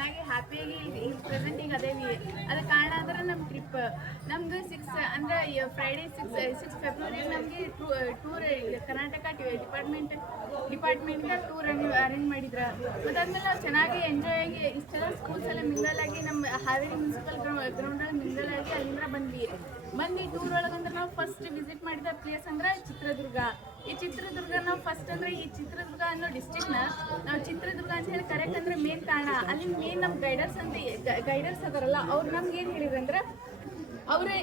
ಚೆನ್ನಾಗಿ ಹ್ಯಾಪಿಯಾಗಿ ಈಗ ಪ್ರೆಸೆಂಟಿಗೆ ಅದೇವಿ. ಅದಕ್ಕೆ ಕಾರಣ ಅಂದ್ರೆ ನಮ್ಮ ಟ್ರಿಪ್ ನಮ್ದು 6 ಅಂದ್ರೆ ಫ್ರೈಡೇ 6 ಫೆಬ್ರವರಿಗೆ ನಮಗೆ ಟೂರ್ ಕರ್ನಾಟಕ ಡಿಪಾರ್ಟ್ಮೆಂಟ್ಗೆ ಟೂರ್ ಅರೇಂಜ್ ಮಾಡಿದ್ರು. ಅದಾದ್ಮೇಲೆ ನಾವು ಚೆನ್ನಾಗಿ ಎಂಜಾಯ್ ಆಗಿ ಇಷ್ಟೆಲ್ಲ ಸ್ಕೂಲ್ಸ್ ಎಲ್ಲ ಮಿಂಗಲ್ ಆಗಿ ನಮ್ಮ ಹಾವೇರಿ ಮುನ್ಸಿಪಲ್ ಗ್ರೌಂಡಲ್ಲಿ ಮಿಂಗಲ್ ಆಗಿ ಅಲ್ಲಿಂದ ಬಂದ್ವಿ ಟೂರ್ ಒಳಗಂದ್ರೆ ನಾವು ಫಸ್ಟ್ ವಿಸಿಟ್ ಮಾಡಿದ ಪ್ಲೇಸ್ ಅಂದ್ರೆ ಚಿತ್ರದುರ್ಗ. ಈ ಚಿತ್ರದುರ್ಗ ನಾವು ಫಸ್ಟ್ ಅಂದ್ರೆ ಈ ಚಿತ್ರದುರ್ಗ ಅನ್ನೋ ಡಿಸ್ಟ್ರಿಕ್ಟ್ನ ನಾವು ಚಿತ್ರದುರ್ಗ ಅಂತ ಹೇಳಿ ಕರೆಕ್ಟ್ ಮೇನ್ ಕಾರಣ ಅಲ್ಲಿ ಮೇನ್ ನಮ್ಮ ಗೈಡರ್ಸ್ ಅದಾರಲ್ಲ ಅವ್ರು ನಮ್ಗೆ ಏನು ಹೇಳಿದ್ರಂದ್ರೆ ಅವ್ರೆ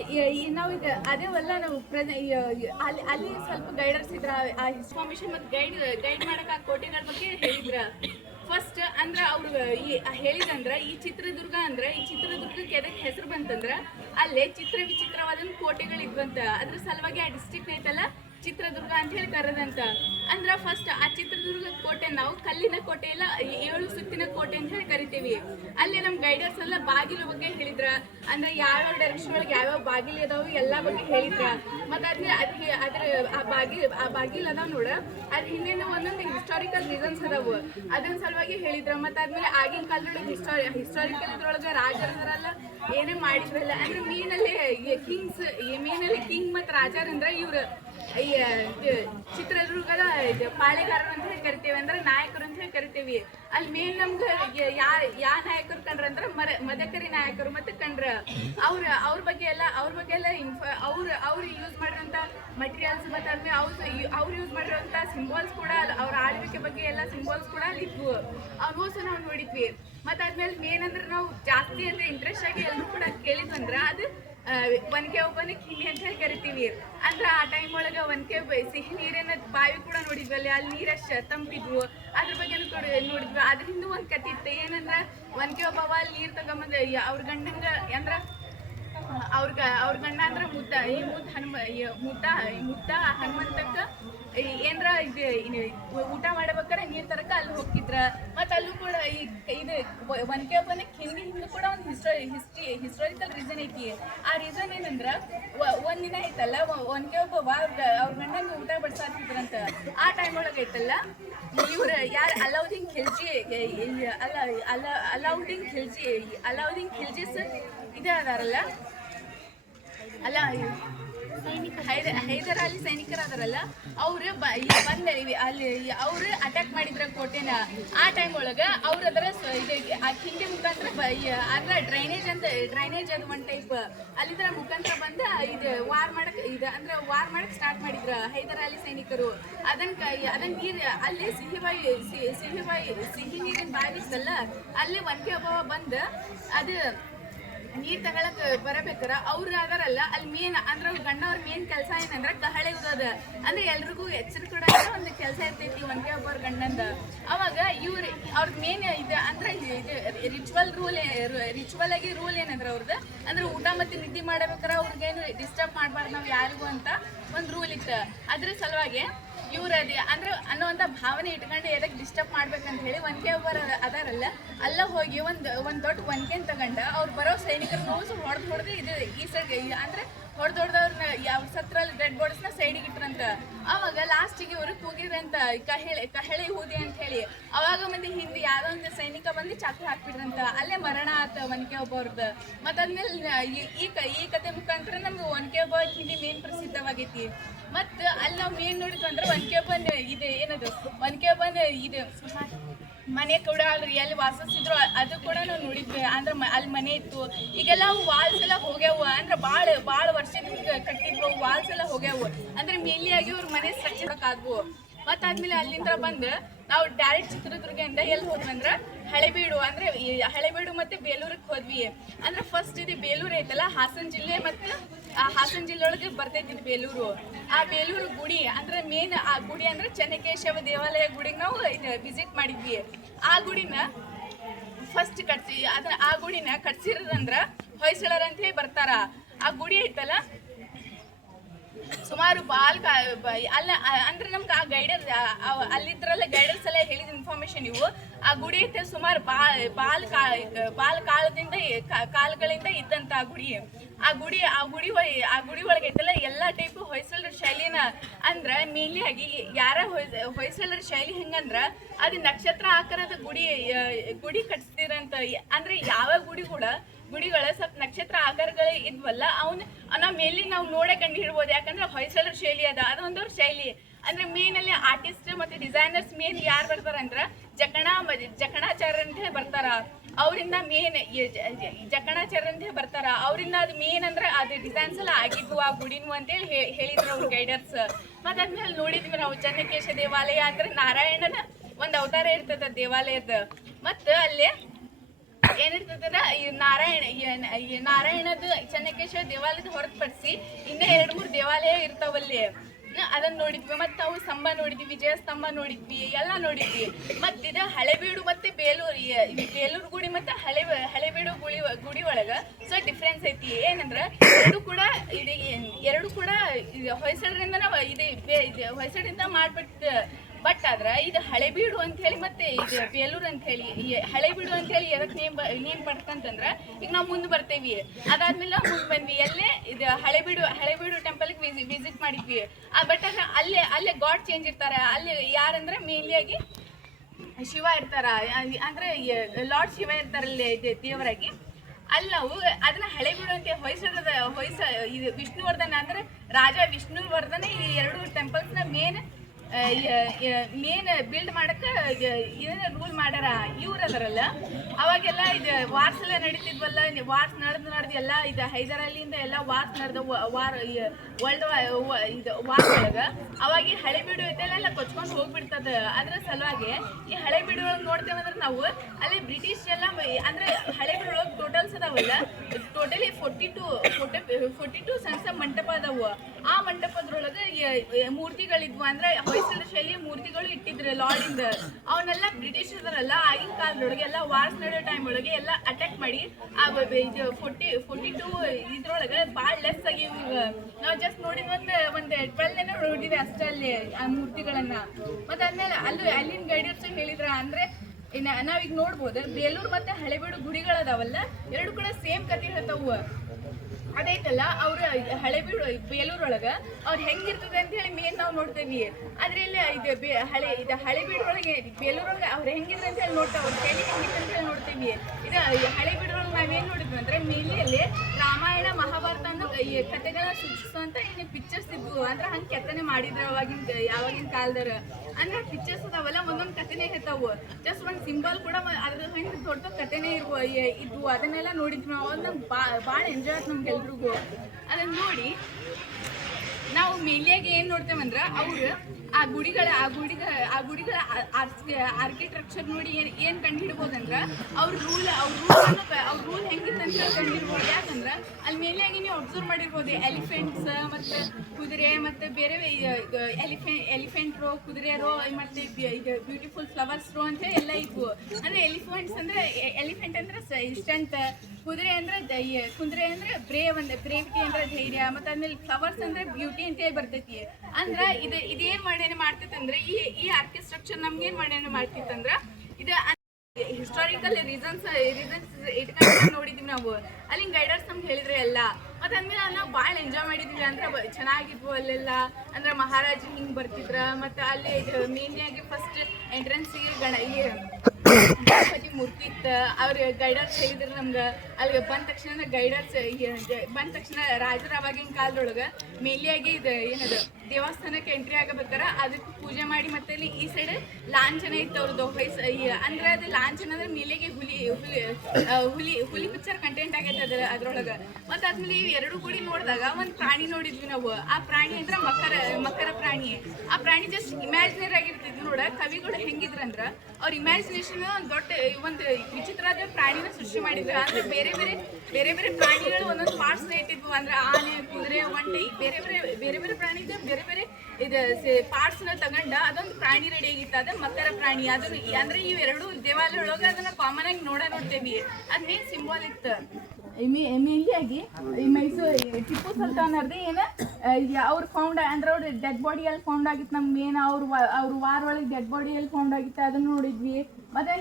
ನಾವೀಗ ಅದೇವಲ್ಲ ನಾವು ಅಲ್ಲಿ ಸ್ವಲ್ಪ ಗೈಡರ್ಸ್ ಇದ್ರ ಆ ಇನ್ಫಾರ್ಮೇಶನ್ ಮತ್ತು ಗೈಡ್ ಮಾಡಕ್ಕೆ ಆ ಕೋಟೆಗಳ ಬಗ್ಗೆ ಹೇಳಿದ್ರ. ಫಸ್ಟ್ ಅಂದ್ರೆ ಅವ್ರು ಹೇಳಿದಂದ್ರೆ ಈ ಚಿತ್ರದುರ್ಗ ಅಂದ್ರೆ ಈ ಚಿತ್ರದುರ್ಗಕ್ಕೆ ಎದಕ್ಕೆ ಹೆಸರು ಬಂತಂದ್ರೆ ಅಲ್ಲೇ ವಿಚಿತ್ರವಾದ ಕೋಟೆಗಳಿದ್ವಂತ. ಅದ್ರ ಸಲುವಾಗಿ ಆ ಡಿಸ್ಟ್ರಿಕ್ಟ್ ಐತಲ್ಲ ಚಿತ್ರದುರ್ಗ ಅಂತ ಹೇಳಿ ಕರೆದಂತ. ಅಂದ್ರೆ ಫಸ್ಟ್ ಆ ಚಿತ್ರದುರ್ಗ ಕೋಟೆ ನಾವು ಕಲ್ಲಿನ ಕೋಟೆ ಇಲ್ಲ 7 ಸುತ್ತಿನ ಕೋಟೆ ಅಂತ ಹೇಳಿ ಕರಿತೀವಿ. ಅಲ್ಲಿ ನಮ್ಮ ಗೈಡರ್ಸ್ ಎಲ್ಲ ಬಾಗಿಲು ಬಗ್ಗೆ ಹೇಳಿದ್ರ, ಅಂದ್ರೆ ಯಾವ್ಯಾವ ಡೈರೆಕ್ಷನ್ ಒಳಗೆ ಯಾವ್ಯಾವ ಬಾಗಿಲು ಅದಾವು ಎಲ್ಲ ಬಗ್ಗೆ ಹೇಳಿದ್ರ. ಮತ್ತಾದ್ಮೇಲೆ ಅದ್ರ ಆ ಬಾಗಿಲು ಅದಾವ ನೋಡ ಅದ್ರ ಹಿಂದೆ ಒಂದೊಂದು ಹಿಸ್ಟಾರಿಕಲ್ ರೀಸನ್ಸ್ ಅದಾವು, ಅದನ್ನ ಸಲುವಾಗಿ ಹೇಳಿದ್ರ. ಮತ್ತಾದ್ಮೇಲೆ ಆಗಿನ ಕಾಲದೊಳಗೆ ಹಿಸ್ಟಾರಿಕಲ್ ಇದ್ರೊಳಗೆ ರಾಜರಲ್ಲ ಏನೇ ಮಾಡಿದ್ರಲ್ಲ ಅಂದ್ರೆ ಮೀನಲ್ಲಿ ಕಿಂಗ್ ಮತ್ತು ರಾಜರಂದ್ರೆ ಇವ್ರು ಈ ಚಿತ್ರದುರ್ಗದ ಪಾಳೆಗಾರರು ಅಂತ ಹೇಳಿ ಕರಿತೇವೆ, ಅಂದ್ರೆ ನಾಯಕರು ಅಂತ ಹೇಳಿ ಕರಿತೇವಿ. ಅಲ್ಲಿ ಮೇನ್ ನಮ್ಗೆ ಯಾ ನಾಯಕರು ಕಂಡ್ರಂದ್ರೆ ಮದಕರಿ ನಾಯಕರು ಮತ್ತೆ ಕಂಡ್ರ ಅವ್ರ ಬಗ್ಗೆ ಎಲ್ಲ ಅವ್ರು ಯೂಸ್ ಮಾಡಿರೋಂಥ ಮಟೀರಿಯಲ್ಸ್ ಮತ್ತೆ ಆದ್ಮೇಲೆ ಅವ್ರು ಯೂಸ್ ಮಾಡಿರೋಂಥ ಸಿಂಬಲ್ಸ್ ಕೂಡ ಅವ್ರ ಆಳ್ವಿಕೆ ಬಗ್ಗೆ ಎಲ್ಲ ಸಿಂಬಲ್ಸ್ ಕೂಡ ಅಲ್ಲಿ ಇದ್ವು. ಅವನ್ನೂ ನಾವು ನೋಡಿದ್ವಿ. ಮತ್ತಾದ್ಮೇಲೆ ಮೇನ್ ಅಂದ್ರೆ ನಾವು ಜಾಸ್ತಿ ಅಂದ್ರೆ ಇಂಟ್ರೆಸ್ಟ್ ಆಗಿ ಎಲ್ಲರೂ ಕೂಡ ಕೇಳಿದ್ವಂದ್ರೆ ಅದು ಒನಕೆ ಒಬ್ಬನಿಗೆ ಹಿಂಡಿ ಅಂತ ಹೇಳಿ ಕರಿತೀವಿ. ಅಂದ್ರೆ ಆ ಟೈಮ್ ಒಳಗೆ ಒನಕೆ ಸಿಹಿ ನೀರಿನ ಬಾವಿ ಕೂಡ ನೋಡಿದ್ವಲ್ಲಿ, ಅಲ್ಲಿ ನೀರಷ್ಟು ತಂಪಿದ್ವು, ಅದ್ರ ಬಗ್ಗೆ ನೋಡಿದ್ವಿ. ಅದ್ರ ಹಿಂದೆ ಒಂದು ಕತೆ ಇತ್ತು, ಏನಂದ್ರೆ ಒನಕೆ ಒಬ್ಬವ ಅಲ್ಲಿ ನೀರು ತಗೊಂಬಂದು ಅವ್ರ ಗಂಡಂಗ ಅಂದ್ರೆ ಅವ್ರ ಗಂಡ ಅಂದ್ರೆ ಮುದ್ದ ಹನುಮಂತಕ್ಕ ಏನರ ಇದು ಊಟ ಮಾಡ್ಬೇಕಾರೆ ನೀರು ತರಕ ಅಲ್ಲಿ ಹೋಗಿದ್ರ. ಮತ್ತು ಅಲ್ಲೂ ಕೂಡ ಇದು ಒನಕೆ ಒಬ್ಬನಿಗೆ ಹಿಂದೆ ಕೂಡ ಒಂದು ಹಿಸ್ಟಾರಿಕಲ್ ರೀಸನ್ ಐತಿ. ಆ ರೀಸನ್ ಏನಂದ್ರೆ ಒಂದಿನ ಐತಲ್ಲ ಒನಕೆ ಒಬ್ಬವ ಅವ್ರ ಗಂಡಂಗೆ ಊಟ ಬಡ್ಸಾತಿದ್ರಂತ. ಆ ಟೈಮ್ ಒಳಗೆ ಐತಲ್ಲ ಇವ್ರು ಯಾರು ಅಲಾವುದ್ದೀನ್ ಖಿಲ್ಜಿಸ್ ಇದೇ ಅದಾರಲ್ಲ ಅಲ್ಲ ಹೈದರ್ ಅಲಿ ಸೈನಿಕರಾದಾರಲ್ಲ ಅವ್ರು ಅಲ್ಲಿ ಅವ್ರು ಅಟ್ಯಾಕ್ ಮಾಡಿದ್ರ ಕೋಟೆನ. ಆ ಟೈಮ್ ಒಳಗೆ ಅವ್ರು ಅದರ ಆ ಹಿಂದೆ ಮುಖಾಂತರ ಅದ್ರ ಡ್ರೈನೇಜ್ ಅದು ಒನ್ ಟೈಪ್ ಅಲ್ಲಿದ್ರ ಮುಖಾಂತರ ಬಂದು ಇದು ವಾರ್ ಮಾಡಕ್ ಸ್ಟಾರ್ಟ್ ಮಾಡಿದ್ರ ಹೈದರ್ ಅಲಿ ಸೈನಿಕರು. ಅದನ್ನ ನೀರು ಅಲ್ಲಿ ಸಿಹಿ ನೀರಿನ ಬಾವಿ ಇತ್ತಲ್ಲ ಅಲ್ಲಿ ಒನಕೆ ಒಬ್ಬವ ಬಂದು ಅದು ನೀರು ತಗೊಳಕ್ ಬರಬೇಕಾರ ಅವ್ರು ಅದಾರಲ್ಲ ಅಲ್ಲಿ ಮೇನ್ ಅಂದ್ರೆ ಅವ್ರ ಗಂಡ ಅವ್ರ ಮೇನ್ ಕೆಲಸ ಏನಂದ್ರೆ ಕಹಳೆ ಊದೋದ. ಅಂದ್ರೆ ಎಲ್ರಿಗೂ ಎಚ್ಚರ ಕೂಡ ಒಂದು ಕೆಲಸ ಇರ್ತೈತಿ ಒನಕೆ ಒಬ್ಬರ ಗಂಡಂದ. ಅವಾಗ ಅವ್ರ ಮೇನ್ ಇದು ಅಂದ್ರೆ ರಿಚುವಲ್ ಆಗಿ ರೂಲ್ ಏನಂದ್ರೆ ಅವ್ರದ್ದು ಅಂದ್ರೆ ಊಟ ಮತ್ತೆ ನಿದ್ದೆ ಮಾಡಬೇಕಾರ ಅವ್ರಿಗೇನು ಡಿಸ್ಟರ್ಬ್ ಮಾಡಬಾರ್ದು ನಾವು ಯಾರಿಗೂ ಅಂತ ಒಂದು ರೂಲ್ ಇತ್ತು. ಅದ್ರ ಸಲುವಾಗಿ ಅಂದ್ರೆ ಅನ್ನೋಂಥ ಭಾವನೆ ಇಟ್ಕೊಂಡು ಎದಕ್ಕೆ ಡಿಸ್ಟರ್ಬ್ ಮಾಡ್ಬೇಕಂತ ಹೇಳಿ ಒನಕೆ ಒಬ್ಬರು ಅದಾರಲ್ಲ ಅಲ್ಲ ಹೋಗಿ ಒಂದು ದೊಡ್ಡ ಒನಕೆನ ತಗೊಂಡು ಅವ್ರು ಬರೋ ಸೈನಿಕರ ನೋವು ಹೊಡೆದು ಇದು ಈ ಸೈಡ್ ಅಂದ್ರೆ ಹೊಡೆದವ್ರನ್ನ ಯಾವ ಸತ್ರಲ್ಲಿ ಡೆಡ್ ಬಾಡೀಸ್ನ ಸೈಡಿಗೆ ಇಟ್ರಂತ. ಅವಾಗ ಲಾಸ್ಟಿಗೆ ಇವರು ಕೂಗಿದ್ರಂತ ಕಹಳೆ ಊದಿ ಅಂತ ಹೇಳಿ. ಅವಾಗ ಮಂದಿ ಹಿಂದೆ ಯಾರೋ ಒಂದು ಸೈನಿಕ ಬಂದು ಚಾಕು ಹಾಕ್ಬಿಟ್ರಂತ. ಅಲ್ಲೇ ಮರಣ ಆತ ಒನಕೆ ಒಬ್ಬವ್ರದ್ದು. ಮತ್ತಾದ್ಮೇಲೆ ಈ ಕತೆ ಮುಖಾಂತರ ನಮ್ಗೆ ಒನಕೆ ಒಬ್ಬ ಹಿಂದಿ ಮೇನ್ ಪ್ರಸಿದ್ಧವಾಗೈತಿ. ಮತ್ತು ಅಲ್ಲಿ ನಾವು ಮೇನ್ ನೋಡಿದ್ವಿ ಅಂದ್ರೆ ಒನಕೆ ಒಬ್ಬನ ಇದು ಏನದು ಒನಕೆ ಒಬ್ಬನ ಇದು ಮನೆ ಕೂಡ ಅಲ್ಲಿ ಎಲ್ಲಿ ವಾಸಿಸಿದ್ರು ಅದು ಕೂಡ ನಾವು ನೋಡಿದ್ವಿ. ಅಂದ್ರೆ ಅಲ್ಲಿ ಮನೆ ಇತ್ತು. ಈಗೆಲ್ಲ ವಾಲ್ಸ್ ಎಲ್ಲ ಹೋಗ್ಯಾವು, ಅಂದ್ರೆ ಭಾಳ ವರ್ಷದಿಂದ ಕಟ್ಟಿದ್ರು ವಾಲ್ಸ್ ಎಲ್ಲ ಹೋಗ್ಯಾವು. ಅಂದ್ರೆ ಮೇಲಿಯಾಗಿ ಅವ್ರ ಮನೆ ಸ್ವಚ್ಛಕ್ಕಾದ್ವು. ಮತ್ತಾದ್ಮೇಲೆ ಅಲ್ಲಿಂದ ಬಂದು ನಾವು ಡೈರೆಕ್ಟ್ ಚಿತ್ರದುರ್ಗದಿಂದ ಎಲ್ಲಿ ಹೋದ್ವಿ ಅಂದ್ರೆ ಹಳೆಬೀಡು ಮತ್ತೆ ಬೇಲೂರಿಗೆ ಹೋದ್ವಿ. ಅಂದ್ರೆ ಫಸ್ಟ್ ಇದು ಬೇಲೂರು ಐತಲ್ಲ ಹಾಸನ ಜಿಲ್ಲೆ ಮತ್ತು ಆ ಹಾಸನ ಜಿಲ್ಲೆ ಒಳಗೆ ಬರ್ತೈತಿ ಬೇಲೂರು. ಆ ಬೇಲೂರು ಗುಡಿ ಅಂದ್ರೆ ಮೇನ್ ಆ ಗುಡಿ ಅಂದ್ರೆ ಚೆನ್ನಕೇಶವ ದೇವಾಲಯ ಗುಡಿಗೆ ನಾವು ವಿಸಿಟ್ ಮಾಡಿದ್ವಿ. ಆ ಗುಡಿನ ಫಸ್ಟ್ ಆ ಗುಡಿನ ಕಟ್ಸಿರೋದಂದ್ರ ಹೊಯ್ಸಳರ ಅಂತ ಹೇಳಿ ಬರ್ತಾರ. ಆ ಗುಡಿ ಐತಲ್ಲ ಸುಮಾರು ಅಲ್ಲ ಅಂದ್ರೆ ನಮ್ಗೆ ಆ ಅಲ್ಲಿದ್ರಲ್ಲ ಗೈಡರ್ಸ್ ಎಲ್ಲ ಹೇಳಿದ ಇನ್ಫಾರ್ಮೇಶನ್ ಇವು. ಆ ಗುಡಿ ಐತೆ ಸುಮಾರು ಕಾಲಗಳಿಂದ ಇದ್ದಂತ ಗುಡಿ. ಆ ಗುಡಿ ಒಳಗೆ ಐತಲ್ಲ ಎಲ್ಲ ಟೈಪ್ ಹೊಯ್ಸಳರ ಶೈಲಿನ ಅಂದ್ರ ಮೇನ್ಲಿ ಆಗಿ ಯಾರ ಹೊಯ್ಸಳರ ಶೈಲಿ ಹೆಂಗಂದ್ರ ಅದು ನಕ್ಷತ್ರ ಆಕಾರದ ಗುಡಿ ಕಟ್ಸ್ತಿರಂತ. ಅಂದ್ರೆ ಯಾವ ಗುಡಿಗಳ ಸ್ವಲ್ಪ ನಕ್ಷತ್ರ ಆಕಾರಗಳೇ ಇದ್ವಲ್ಲ ನಾವು ಮೇಲಿ ನಾವು ನೋಡೇ ಕಂಡು ಹಿಡ್ಬೋದು. ಯಾಕಂದ್ರೆ ಹೊಯ್ಸಳರ ಶೈಲಿ ಅದೊಂದವ್ರ ಶೈಲಿ. ಅಂದ್ರೆ ಮೇನ್ ಅಲ್ಲಿ ಆರ್ಟಿಸ್ಟ್ ಮತ್ತೆ ಡಿಸೈನರ್ಸ್ ಮೇನ್ ಯಾರು ಬರ್ತಾರ ಅಂದ್ರ ಜಕಣಾಚಾರ್ಯ ಅಂತ ಹೇಳಿ ಬರ್ತಾರ. ಅವರಿಂದ ಮೇನ್ ಜಕಣಾಚಾರ್ಯ ಅಂತ ಹೇಳಿ ಬರ್ತಾರ. ಅವರಿಂದ ಅದು ಮೇನ್ ಅಂದ್ರೆ ಅದು ಡಿಸೈನ್ಸ್ ಎಲ್ಲ ಆಗಿದ್ವು ಆ ಗುಡಿನು ಅಂತೇಳಿ ಹೇಳಿದ್ರು ಅವ್ರ ಗೈಡರ್ಸ್. ಮತ್ತೆ ಅದ್ಮೇಲೆ ನೋಡಿದ್ವಿ ನಾವು ಚೆನ್ನಕೇಶ ದೇವಾಲಯ ಅಂದ್ರೆ ನಾರಾಯಣನ ಒಂದು ಅವತಾರ ಇರ್ತದ ದೇವಾಲಯದ. ಮತ್ತು ಅಲ್ಲಿ ಏನಿರ್ತದ ಈ ನಾರಾಯಣದ ಚೆನ್ನಕೇಶ್ವರ ದೇವಾಲಯದ ಹೊರತುಪಡಿಸಿ ಇನ್ನ 2-3 ದೇವಾಲಯ ಇರ್ತಾವಲ್ಲಿ. ಅದನ್ನ ನೋಡಿದ್ವಿ. ಮತ್ತೆ ನಾವು ಸ್ತಂಭ ನೋಡಿದ್ವಿ, ವಿಜಯ ಸ್ತಂಭ ನೋಡಿದ್ವಿ, ಎಲ್ಲ ನೋಡಿದ್ವಿ. ಮತ್ತೆ ಇದು ಹಳೆಬೀಡು ಮತ್ತೆ ಬೇಲೂರು ಗುಡಿ ಮತ್ತೆ ಹಳೆಬೀಡು ಗುಡಿ ಒಳಗ ಸೊ ಡಿಫ್ರೆನ್ಸ್ ಐತಿ. ಏನಂದ್ರ ಎರಡು ಕೂಡ ಹೊಯ್ಸಳರಿಂದ ಹೊಯ್ಸಳರಿಂದ ಮಾಡ್ಬಿಟ್ಟು. ಬಟ್ ಆದ್ರ ಇದು ಹಳೆಬೀಡು ಅಂತ ಹೇಳಿ ಮತ್ತೆ ಇದು ಬೇಲೂರು ಅಂತ ಹೇಳಿ ಹಳೆಬೀಡು ಅಂತ ಹೇಳಿ ಎದಕ್ ನೇಮ್ ಪಡ್ಕಂತಂದ್ರ ಈಗ ನಾವು ಮುಂದೆ ಬರ್ತೇವಿ. ಅದಾದ್ಮೇಲೆ ನಾವು ಮುಂದೆ ಬಂದ್ವಿ. ಎಲ್ಲೇ ಇದು ಹಳೆಬೀಡು ಟೆಂಪಲ್ಗೆ ವಿಸಿಟ್ ಮಾಡಿದ್ವಿ. ಬಟ್ ಆದ್ರೆ ಅಲ್ಲೇ ಗಾಡ್ ಚೇಂಜ್ ಇರ್ತಾರ. ಅಲ್ಲಿ ಯಾರಂದ್ರೆ ಮೇನ್ಲಿ ಆಗಿ ಶಿವ ಇರ್ತಾರ. ಅಂದ್ರೆ ಲಾರ್ಡ್ ಶಿವ ಇರ್ತಾರಲ್ಲಿ ದೇವರಾಗಿ. ಅಲ್ಲಿ ನಾವು ಅದನ್ನ ಹಳೆಬೀಡು ಅಂತ ಇದು ವಿಷ್ಣುವರ್ಧನ ಅಂದ್ರೆ ರಾಜ ವಿಷ್ಣುವರ್ಧನ ಈ 2 ಟೆಂಪಲ್ಸ್ನ ಮೇನ್ ಬಿಲ್ಡ್ ಮಾಡಕ್ಕ ಏನ ರೂಲ್ ಮಾಡ್ಯಾರ ಇವ್ರು ಅದರಲ್ಲ. ಅವಾಗೆಲ್ಲ ಇದು ವಾರ್ಸ್ ಎಲ್ಲ ನಡೀತಿದ್ವಲ್ಲ. ವಾರ್ಸ್ ನಡೆದು ಎಲ್ಲ ಇದು ಹೈದರಾಲಿಯಿಂದ ಎಲ್ಲ ವಾರ್ಸ್ ನಡೆದ ವರ್ಲ್ಡ್ ಇದು ವಾರ್ ಒಳಗ ಅವಾಗ ಈ ಹಳೆಬೀಡು ಇದೆಲ್ಲ ಕೊಚ್ಕೊಂಡು ಹೋಗ್ಬಿಡ್ತದ. ಅದ್ರ ಸಲುವಾಗಿ ಈ ಹಳೆಬೀಡು ಒಳಗೆ ನೋಡ್ತೇವಂದ್ರೆ ನಾವು ಅಲ್ಲಿ ಬ್ರಿಟಿಷ್ ಎಲ್ಲ ಅಂದ್ರೆ ಹಳೆಬೀಡು ಒಳಗೆ ಟೋಟಲ್ಸ್ ಅದಾವಲ್ಲ, ಟೋಟಲಿ 42 ಸಣ್ಣ ಮಂಟಪ ಅದಾವು. ಆ ಮಂಟಪದ್ರೊಳಗೆ ಮೂರ್ತಿಗಳಿದ್ವು. ಅಂದ್ರೆ ಹೊಯ್ಸಳ ಶೈಲಿಯ ಮೂರ್ತಿಗಳು ಇಟ್ಟಿದ್ರು ಲಾರ್ಡಿಂದ. ಅವನ್ನೆಲ್ಲ ಬ್ರಿಟಿಷ್ ಇದಾರಲ್ಲ ಆಗಿನ ಕಾಲದೊಳಗೆ ಎಲ್ಲ ವಾರ್ಸ್ ನಡೆಯೋ ಟೈಮ್ ಒಳಗೆ ಎಲ್ಲ ಅಟ್ಯಾಕ್ ಮಾಡಿ ಇದು 42 ಇದ್ರೊಳಗೆ ಭಾಳ ಲೆಸ್ ಆಗಿ ನಾವು ಜಸ್ಟ್ ನೋಡಿದ ಒಂದು 12 ನೋಡಿದ್ವಿ ಅಷ್ಟೇ ಅಲ್ಲಿ ಆ ಮೂರ್ತಿಗಳನ್ನ. ಮತ್ತೆ ಆದ್ಮೇಲೆ ಅಲ್ಲಿನ ಗೈಡರ್ಸ್ ಹೇಳಿದ್ರ ಅಂದ್ರೆ ನಾವೀಗ ನೋಡ್ಬೋದು ಬೇಲೂರು ಮತ್ತೆ ಹಳೆಬೀಡು ಗುಡಿಗಳದಾವಲ್ಲ, 2 ಕೂಡ ಸೇಮ್ ಕತೆ ಹೇಳ್ತಾವು. ಅದೈತಲ್ಲ ಅವ್ರ ಹಳೆಬೀಡು ಬೇಲೂರೊಳಗ ಅವ್ರು ಹೆಂಗಿರ್ತದೆ ಅಂತ ಹೇಳಿ ಮೇನ್ ನಾವು ನೋಡ್ತೇವಿ. ಆದ್ರೆ ಇಲ್ಲಿ ಇದು ಹಳೆಬೀಡೊಳಗೆ ಬೇಲೂರೊಳಗೆ ಅವ್ರು ಹೆಂಗಿದ್ರೆ ಅಂತ ಹೇಳಿ ನೋಡ್ತಾವ. ಅವ್ರ ಶೈಲಿ ಹೆಂಗಿದ್ರೆ ಅಂತ ಹೇಳಿ ನೋಡ್ತೇವಿ. ಇದು ಹಳೆಬೀಡೊಳಗೆ ನಾವೇನ್ ನೋಡಿದ್ವಿ ಅಂದ್ರೆ ಮೇಲೆಯಲ್ಲಿ ರಾಮಾಯಣ ಮಹಾಭಾರತ ಅನ್ನೋ ಈ ಕಥೆಗಳನ್ನ ಸೂಚಿಸುವಂತ ಪಿಕ್ಚರ್ಸ್ ಇದ್ವು. ಅಂದ್ರೆ ಹಂಗೆ ಕೆತ್ತನೆ ಮಾಡಿದ್ರ ಯಾವಾಗಿನ ಕಾಲದವ್ರ. ಅಂದ್ರೆ ಪಿಕ್ಚರ್ಸ್ ಅದಾವಲ್ಲ ಒಂದೊಂದು ಕಥೆನೇ ಹೇಳ್ತಾವು. ಜಸ್ಟ್ ಒಂದು ಸಿಂಬಲ್ ಕೂಡ ಅದ್ರ ಹಿಂದೆ ದೊಡ್ಡ ಕಥೆನೇ ಇದ್ವು. ಅದನ್ನೆಲ್ಲ ನೋಡಿದ್ವಿ ನಾವು. ಅವಾಗ ನಮ್ಗೆ ಭಾಳ ಎಂಜಾಯ್ ಆಯ್ತು ನಮ್ಗೆ ಎಲ್ರಿಗೂ. ಅದನ್ನ ನೋಡಿ ನಾವು ಮೇಲಿಯಾಗಿ ಏನ್ ನೋಡ್ತೇವಂದ್ರ ಅವ್ರು ಆ ಗುಡಿಗಳ ಆರ್ಕಿಟೆಕ್ಚರ್ ನೋಡಿ ಏನ್ ಕಂಡು ಹಿಡ್ಬೋದಂದ್ರ ಅವ್ರ ರೂಲ್ ಹೆಂಗಿತ್ತಂತ ಕಂಡು. ಯಾಕಂದ್ರ ಅಲ್ಲಿ ಮೇಲಿಯಾಗಿ ನೀವು ಅಬ್ಸರ್ವ್ ಮಾಡಿರ್ಬೋದು ಎಲಿಫೆಂಟ್ಸ್ ಮತ್ತೆ ಕುದುರೆ ಮತ್ತೆ ಬೇರೆ ಎಲಿಫೆಂಟ್ ರೋ, ಕುದುರೆ ರೋ, ಮತ್ತೆ ಇದು ಬ್ಯೂಟಿಫುಲ್ ಫ್ಲವರ್ಸ್ ರೋ ಅಂತ ಎಲ್ಲ ಇದ್ವು. ಅಂದ್ರೆ ಎಲಿಫೆಂಟ್ ಅಂದ್ರೆ ಸ್ಟ್ರೆಂತ್, ಕುದುರೆ ಅಂದ್ರೆ ಬ್ರೇವಿಟಿ ಅಂದ್ರೆ ಧೈರ್ಯ, ಮತ್ತೆ ಆದ್ಮೇಲೆ ಫ್ಲವರ್ಸ್ ಅಂದ್ರೆ ಬ್ಯೂಟಿ ಅಂತ ಬರ್ತೈತಿ. ಅಂದ್ರ ಇದೇನ್ ಮಾಡ್ತೈತೆ ಅಂದ್ರೆ ಈ ಆರ್ಕಿಟೆಕ್ಚರ್ ನಮ್ಗೆ ಏನ್ ಮಾಡ್ತಿತ್ತಂದ್ರ ಇದು ಹಿಸ್ಟಾರಿಕಲ್ ರೀಸನ್ಸ್ ಇಟ್ಕೊಂಡು ನೋಡಿದ್ವಿ ನಾವು. ಅಲ್ಲಿ ಗೈಡರ್ಸ್ ನಮ್ಗೆ ಹೇಳಿದ್ರೆ ಎಲ್ಲ. ಮತ್ತೆ ಅಂದ್ಮೇಲೆ ನಾವು ಭಾಳ ಎಂಜಾಯ್ ಮಾಡಿದ್ವಿ. ಅಂದ್ರೆ ಚೆನ್ನಾಗಿದ್ವು ಅಲ್ಲೆಲ್ಲ. ಅಂದ್ರೆ ಮಹಾರಾಜ ಹಿಂಗೆ ಬರ್ತಿದ್ರ. ಮತ್ತೆ ಅಲ್ಲಿ ಮೇನ್ಲಿ ಆಗಿ ಫಸ್ಟ್ ಎಂಟ್ರೆನ್ಸಿಗೆ ಗಣಪತಿ ಮೂರ್ತಿ ಇತ್ತು. ಅವ್ರ ಗೈಡರ್ಸ್ ಹೇಳಿದ್ರು ನಮ್ಗೆ. ಅಲ್ಲಿ ಬಂದ ತಕ್ಷಣ ರಾಜರ ಅವಾಗಿನ ಕಾಲದೊಳಗೆ ಮೇಲಿಯಾಗಿ ಇದು ಏನದು ದೇವಸ್ಥಾನಕ್ಕೆ ಎಂಟ್ರಿ ಆಗಬೇಕಾರ ಅದಕ್ಕೆ ಪೂಜೆ ಮಾಡಿ. ಮತ್ತೆ ಅಲ್ಲಿ ಈ ಸೈಡ್ ಲಾಂಛನ ಇತ್ತು ಅವ್ರದ್ದು. ಅಂದ್ರೆ ಅದು ಲಾಂಛನ ಅಂದ್ರೆ ಮೇಲೆಗೆ ಹುಲಿ ಪಿಕ್ಚರ್ ಕಂಟೆಂಟ್ ಆಗೈತೆ ಅದ್ರೊಳಗೆ. ಮತ್ತೆ ಆದ್ಮೇಲೆ ಈ 2 ಗುಡಿ ನೋಡಿದಾಗ ಒಂದು ಪ್ರಾಣಿ ನೋಡಿದ್ವಿ ನಾವು. ಆ ಪ್ರಾಣಿ ಅಂದ್ರೆ ಮಕರ ಪ್ರಾಣಿ. ಆ ಪ್ರಾಣಿ ಜಸ್ಟ್ ಇಮ್ಯಾಜಿನರಿ ಆಗಿರ್ತಿದ್ವಿ ನೋಡ. ಕವಿಗಳು ಹೆಂಗಿದ್ರಂದ್ರ ಅವ್ರ ಇಮ್ಯಾಜಿನೇಷನ್ ದೊಡ್ಡ ಒಂದು ವಿಚಿತ್ರವಾದ ಪ್ರಾಣಿನ ಸೃಷ್ಟಿ ಮಾಡಿದ್ರು. ಅಂದ್ರೆ ಬೇರೆ ಬೇರೆ ಪ್ರಾಣಿಗಳು ಒಂದೊಂದು ಪಾರ್ಟ್ಸ್ನ ಇಟ್ಟಿದ್ವು. ಅಂದ್ರೆ ಆನೆ, ಕುದುರೆ, ಒಂಟೆ, ಬೇರೆ ಬೇರೆ ಪ್ರಾಣಿಗೆ ಬೇರೆ ಬೇರೆ ಇದು ಪಾರ್ಟ್ಸ್ನ ತಗೊಂಡ ಅದೊಂದು ಪ್ರಾಣಿ ರೆಡಿ ಆಗಿತ್ತು. ಅದ ಮಕರ ಪ್ರಾಣಿ. ಅದನ್ನು ಅಂದ್ರೆ ಈ 2 ದೇವಾಲಯ ಒಳಗೆ ಅದನ್ನ ಕಾಮನ್ ಆಗಿ ನೋಡ್ತೇವಿ. ಅದ್ ಮೇನ್ ಸಿಂಬಲ್ ಇತ್ತು. ಮೇನ್ಲಿ ಆಗಿ ಈ ಮೈಸೂರು ಟಿಪ್ಪು ಸುಲ್ತಾನ್ ಅವ್ರದ್ದು ಅವ್ರು ಫೌಂಡ್ ಅಂದ್ರೆ ಅವ್ರ ಡೆಡ್ ಬಾಡಿಯಲ್ಲಿ ಫೌಂಡ್ ಆಗಿತ್ತು. ನಮ್ಗೆ ಮೇನ್ ಅವ್ರ ವಾರ್ ಒಳಗೆ ಡೆಡ್ ಬಾಡಿಯಲ್ಲಿ ಫೌಂಡ್ ಆಗಿತ್ತು. ಅದನ್ನ ನೋಡಿದ್ವಿ. ಮತ್ತೆ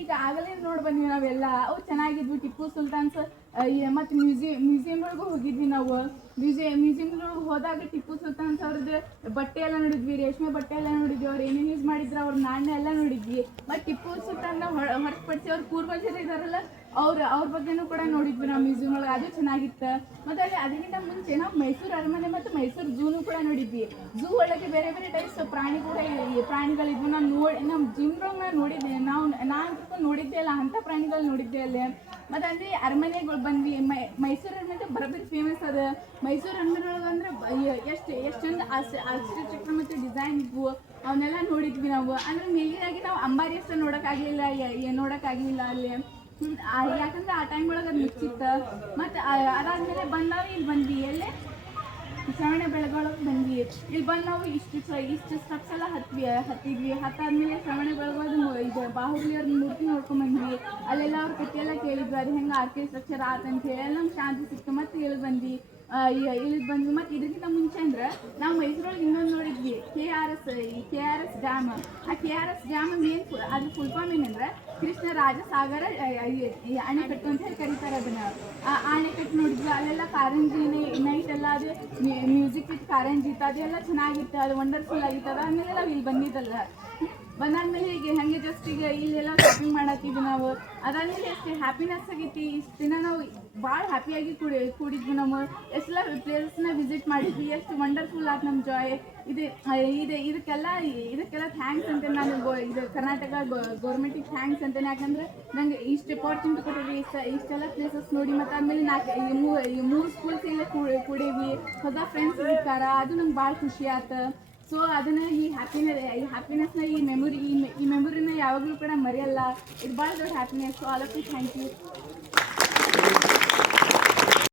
ಈಗ ಆಗಲೇ ನೋಡಿ ಬಂದ್ವಿ ನಾವೆಲ್ಲ. ಅವ್ರು ಚೆನ್ನಾಗಿದ್ವಿ. ಟಿಪ್ಪು ಸುಲ್ತಾನ್ಸ್ ಮತ್ತು ಮ್ಯೂಸಿಯಮ್ಗಳಿಗೂ ಹೋಗಿದ್ವಿ ನಾವು. ಮ್ಯೂಸಿಯಮ್ಗಳಿಗೆ ಹೋದಾಗ ಟಿಪ್ಪು ಸುಲ್ತಾನ್ ಅವ್ರದ್ದು ಬಟ್ಟೆ ಎಲ್ಲ ನೋಡಿದ್ವಿ, ರೇಷ್ಮೆ ಬಟ್ಟೆ ಎಲ್ಲ ನೋಡಿದ್ವಿ, ಅವ್ರು ಏನೇನು ಯೂಸ್ ಮಾಡಿದ್ರು ಅವ್ರ ನಾಣ್ಯ ಎಲ್ಲ ನೋಡಿದ್ವಿ. ಮತ್ತು ಟಿಪ್ಪು ಸುಲ್ತಾನ್ನ ಹೊರತುಪಡಿಸಿ ಅವ್ರ ಪೂರ್ವಜರು ಇದ್ದಾರಲ್ಲ ಅವ್ರ ಬಗ್ಗೆನೂ ಕೂಡ ನೋಡಿದ್ವಿ ನಾವು ಮ್ಯೂಸಿಯಮ್ ಒಳಗೆ. ಅದು ಚೆನ್ನಾಗಿತ್ತು. ಮತ್ತು ಅಲ್ಲಿ ಅದಕ್ಕಿಂತ ಮುಂಚೆ ನಾವು ಮೈಸೂರು ಅರಮನೆ ಮತ್ತು ಮೈಸೂರು ಝೂನು ಕೂಡ ನೋಡಿದ್ವಿ. ಝೂ ಒಳಗೆ ಬೇರೆ ಬೇರೆ ಟೈಪ್ಸ್ ಪ್ರಾಣಿಗಳಿದ್ವು. ನಮ್ಮ ಜಿಮ್ರೊಳಗೆ ನಾನು ನೋಡಿದ್ದೆ, ನಾನು ನೋಡಿದ್ದೆ ಇಲ್ಲ ಅಂಥ ಪ್ರಾಣಿಗಳು ನೋಡಿದ್ದೆ ಅಲ್ಲಿ. ಮತ್ತು ಅಲ್ಲಿ ಅರಮನೆಗಳು ಬಂದ್ವಿ. ಮೈಸೂರು ಅರಮನೆ ಬರೋಬ್ಬರಿ ಫೇಮಸ್ ಅದ. ಮೈಸೂರು ಅರಮನೆ ಒಳಗೆ ಅಂದ್ರೆ ಎಷ್ಟು ಚಂದ ಆರ್ಕಿಟೆಕ್ಚರ್ ಮತ್ತು ಡಿಸೈನ್ ಇದ್ವು, ಅವನ್ನೆಲ್ಲ ನೋಡಿದ್ವಿ ನಾವು. ಅಂದ್ರೆ ಮೇಲಿನಾಗಿ ನಾವು ಅಂಬಾರಿ ಅಷ್ಟು ನೋಡೋಕ್ಕಾಗಲಿಲ್ಲ ಅಲ್ಲಿ. ಯಾಕಂದ್ರೆ ಆ ಟೈಮ್ ಒಳಗೆ ಅದು ಮುಚ್ಚಿತ್ತು. ಮತ್ತು ಅದಾದ್ಮೇಲೆ ಬಂದಾವ ಇಲ್ಲಿ ಬಂದ್ವಿ, ಎಲ್ಲೇ ಶ್ರವಣ ಬೆಳಗೊಳಗೆ ಬಂದ್ವಿ. ಇಲ್ಲಿ ಬಂದು ನಾವು ಇಷ್ಟು ಸ್ಟೆಪ್ಸ್ ಎಲ್ಲ ಹತ್ತಿದ್ವಿ. ಹತ್ತಾದ್ಮೇಲೆ ಶ್ರವಣ ಬೆಳಗೊಳದು ಇದು ಬಾಹುಬಲಿಯವ್ರ ಮೂರ್ತಿ ನೋಡ್ಕೊಂಡ್ಬಂದ್ವಿ. ಅಲ್ಲೆಲ್ಲ ಅವ್ರ ಕಥೆ ಎಲ್ಲ ಕೇಳಿದ್ವಿ, ಅದು ಹೆಂಗೆ ಆರ್ಕಿಟೆಕ್ಚರ್ ಆತಂತ ಹೇಳಿ ಎಲ್ಲ ನಮ್ಗೆ ಶಾಂತಿ ಸಿಕ್ತು. ಮತ್ತು ಇಳಿದು ಬಂದ್ವಿ. ಮತ್ತು ಇದಕ್ಕಿಂತ ಮುಂಚೆ ಅಂದ್ರೆ ನಾವು ಮೈಸೂರೊಳಗೆ ಇನ್ನೊಂದು ನೋಡಿದ್ವಿ, KRS ಡ್ಯಾಮ್. ಆ KRS ಡ್ಯಾಮ್ ಅದ್ರ ಫುಲ್ ಫಾರ್ಮ್ ಏನಂದ್ರೆ ಕೃಷ್ಣ ರಾಜಸಾಗರ ಅಣೆಕಟ್ಟು ಅಂತ ಹೇಳಿ ಕರೀತಾರೆ ಅದನ್ನ. ಆ ಅಣೆಕಟ್ಟು ನೋಡಿದ್ವಿ. ಅಲ್ಲೆಲ್ಲ ಕಾರಂಜಿ ನೈಟ್ ಎಲ್ಲ ಅದು ಮ್ಯೂಸಿಕ್ ವಿತ್ ಕಾರಂಜಿ ಇತ್ತು, ಅದೆಲ್ಲ ಚೆನ್ನಾಗಿತ್ತು, ಅದು ವಂಡರ್ಫುಲ್ ಆಗಿತ್ತು. ಅದಾದ್ಮೇಲೆ ನಾವು ಇಲ್ಲಿ ಬಂದಾದ್ಮೇಲೆ ಈಗ ಹಾಗೆ ಜಸ್ಟ್ ಈಗ ಇಲ್ಲೆಲ್ಲ ಶಾಪಿಂಗ್ ಮಾಡತ್ತೀವಿ ನಾವು. ಅದಾದ್ಮೇಲೆ ಎಷ್ಟು ಹ್ಯಾಪಿನೆಸ್ ಆಗೈತಿ. ಇಷ್ಟು ದಿನ ನಾವು ಭಾಳ ಹ್ಯಾಪಿಯಾಗಿ ಕೂಡಿದ್ವಿ. ನಾವು ಎಷ್ಟೆಲ್ಲ ಪ್ಲೇಸಸ್ನ ವಿಸಿಟ್ ಮಾಡಿದ್ವಿ, ಎಷ್ಟು ವಂಡರ್ಫುಲ್ ಆಯ್ತು ನಮ್ಮ ಜಾಯ್. ಇದಕ್ಕೆಲ್ಲ ಥ್ಯಾಂಕ್ಸ್ ಅಂತ ನಾನು ಇದು ಕರ್ನಾಟಕ ಗೌರ್ಮೆಂಟಿಗೆ ಥ್ಯಾಂಕ್ಸ್ ಅಂತಾನೆ. ಯಾಕಂದ್ರೆ ನಂಗೆ ಇಷ್ಟು ಅಪಾರ್ಚುನಿಟಿ ಕೊಟ್ಟಿದ್ವಿ, ಇಷ್ಟೆಲ್ಲ ಪ್ಲೇಸಸ್ ನೋಡಿ. ಮತ್ತು ಆದ್ಮೇಲೆ ಮೂರು ಸ್ಕೂಲ್ಸ್ ಎಲ್ಲ ಕೂಡೀವಿ, ಹೊಸ ಫ್ರೆಂಡ್ಸ್ ಸಿಗ್ತಾರ, ಅದು ನಂಗೆ ಭಾಳ ಖುಷಿ ಆಯ್ತು. ಸೊ ಅದನ್ನು ಈ ಹ್ಯಾಪಿನೆಸ್ನ ಈ ಮೆಮೊರಿನ ಯಾವಾಗಲೂ ಕೂಡ ಮರೆಯಲ್ಲ. ಇದು ಭಾಳ ದೊಡ್ಡ happiness. So all of you thank you.